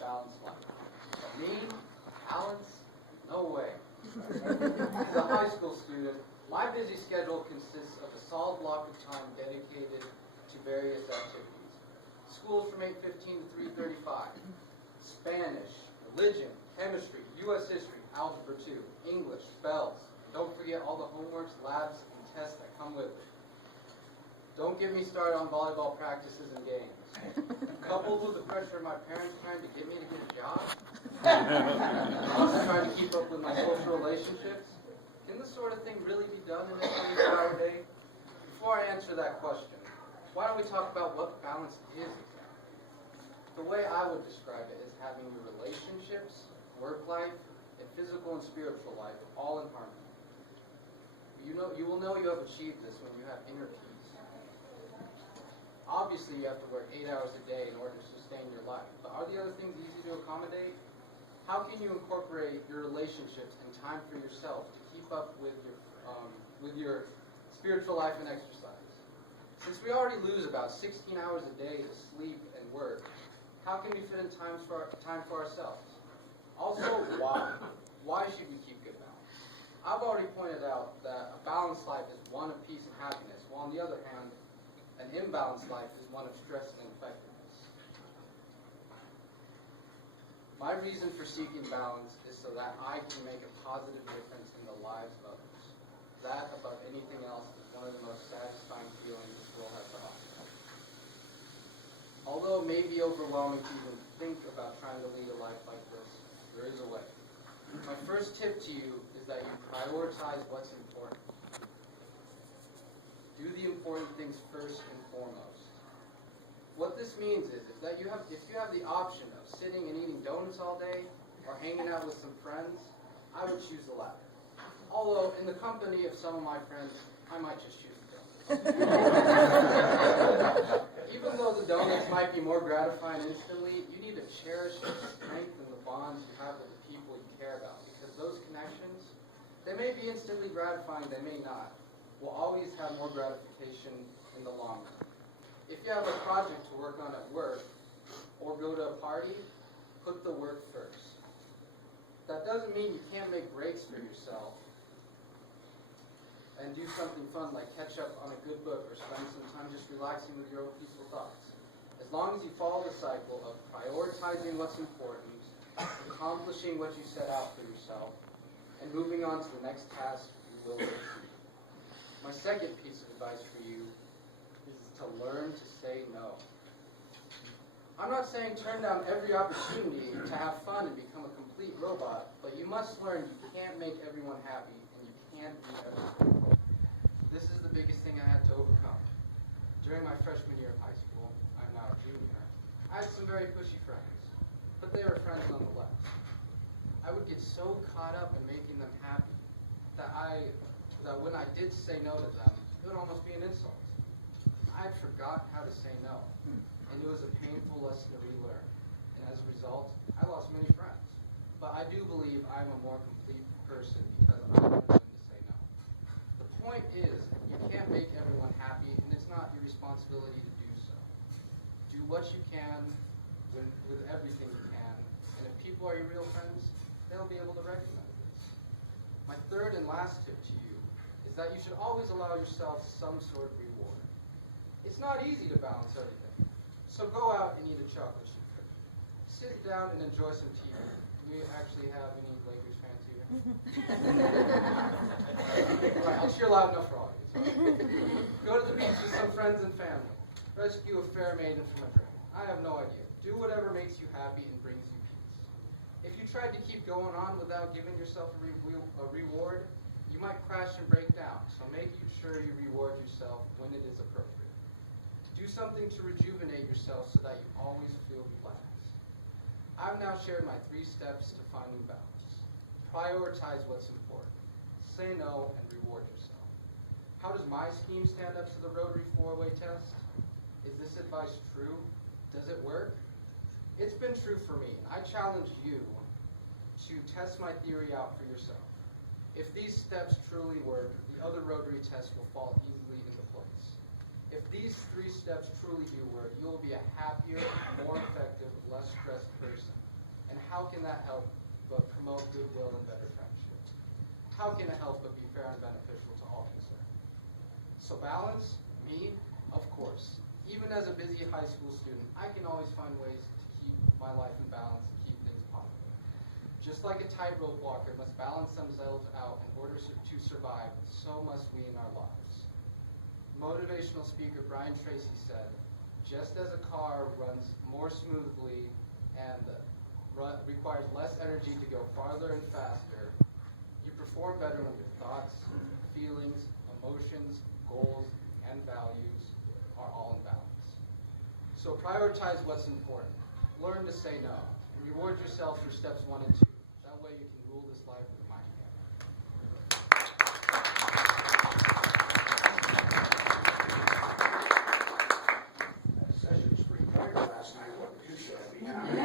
balanced life. But me, balance? No way. As a high school student, my busy schedule consists of a solid block of time dedicated to various activities. Schools from 8:15 to 3:35. Spanish, religion, chemistry, U.S. history, algebra 2, English, spells. Don't forget all the homeworks, labs, and tests that come with it. Don't get me started on volleyball practices and games. Coupled with the pressure of my parents trying to get me to get a job, also trying to keep up with my social relationships. Can this sort of thing really be done in a 24-hour day? Before I answer that question, why don't we talk about what balance is exactly? The way I would describe it is having your relationships, work life, and physical and spiritual life all in harmony. You will know you have achieved this when you have inner peace. Obviously, you have to work 8 hours a day in order to sustain your life. But are the other things easy to accommodate? How can you incorporate your relationships and time for yourself to keep up with your spiritual life and exercise? Since we already lose about 16 hours a day to sleep and work, how can we fit in time for ourselves? Also, why? Why should we keep good balance? I've already pointed out that a balanced life is one of peace and happiness, while on the other hand, an imbalanced life is one of stress and ineffectiveness. My reason for seeking balance is so that I can make a positive difference in the lives of others. That, above anything else, is one of the most satisfying feelings this world has to offer. Although it may be overwhelming to even think about trying to lead a life like this, there is a way. My first tip to you is that you prioritize what's important. Do the important things first and foremost. What this means is that if you have the option of sitting and eating donuts all day or hanging out with some friends, I would choose the latter. Although, in the company of some of my friends, I might just choose the donuts. Even though the donuts might be more gratifying instantly, you need to cherish the strength and the bonds you have with the people you care about, because those connections, they may be instantly gratifying, they may not, will always have more gratification in the long run. If you have a project to work on at work or go to a party, put the work first. That doesn't mean you can't make breaks for yourself and do something fun like catch up on a good book or spend some time just relaxing with your own peaceful thoughts. As long as you follow the cycle of prioritizing what's important, accomplishing what you set out for yourself, and moving on to the next task, you will succeed. My second piece of advice for you is to learn to say no. I'm not saying turn down every opportunity to have fun and become a complete robot, but you must learn you can't make everyone happy and you can't be everything. This is the biggest thing I had to overcome. During my freshman year of high school, I'm now a junior, I had some very pushy friends, but they were friends nonetheless. I would get so caught up in making them happy that when I did say no to them, it would almost be an insult. I had forgotten how to say no, and it was a painful lesson to relearn. And as a result, I lost many friends. But I do believe I'm a more complete person because I learned when to say no. The point is, you can't make everyone happy, and it's not your responsibility to do so. Do what you can with everything you can, and if people are your real friends, they'll be able to recognize this. My third and last tip to you is that you should always allow yourself some sort of reward. It's not easy to balance everything, so go out and eat a chocolate chip cookie. Sit down and enjoy some tea. Do we actually have any Lakers fans here? Right, I'll cheer loud enough for all of you. Go to the beach with some friends and family. Rescue a fair maiden from a drain. I have no idea. Do whatever makes you happy and brings you peace. If you tried to keep going on without giving yourself a reward, you might crash and break down, so make sure you reward yourself when it is appropriate. Do something to rejuvenate yourself so that you always feel relaxed. I've now shared my 3 steps to finding balance. Prioritize what's important. Say no and reward yourself. How does my scheme stand up to the Rotary 4-way test? Is this advice true? Does it work? It's been true for me. I challenge you to test my theory out for yourself. If these steps truly work, the other Rotary tests will fall easily into place. If these 3 steps truly do work, you will be a happier, more effective, less stressed person. how can that help but promote goodwill and better friendship? How can it help but be fair and beneficial to all concerned? So balance, me, of course. Even as a busy high school student, I can always find ways to keep my life in balance and keep things positive. Just like a tightrope walker must balance themselves out in order to survive, so must we in our lives. Motivational speaker Brian Tracy said, just as a car runs more smoothly and requires less energy to go farther and faster, you perform better when your thoughts, feelings, emotions, goals, and values are all in balance. So prioritize what's important. Learn to say no. And reward yourself for steps 1 and 2. That way you can rule this life with a mighty hand. That session was pretty quick last night, wasn't it? Too shabby.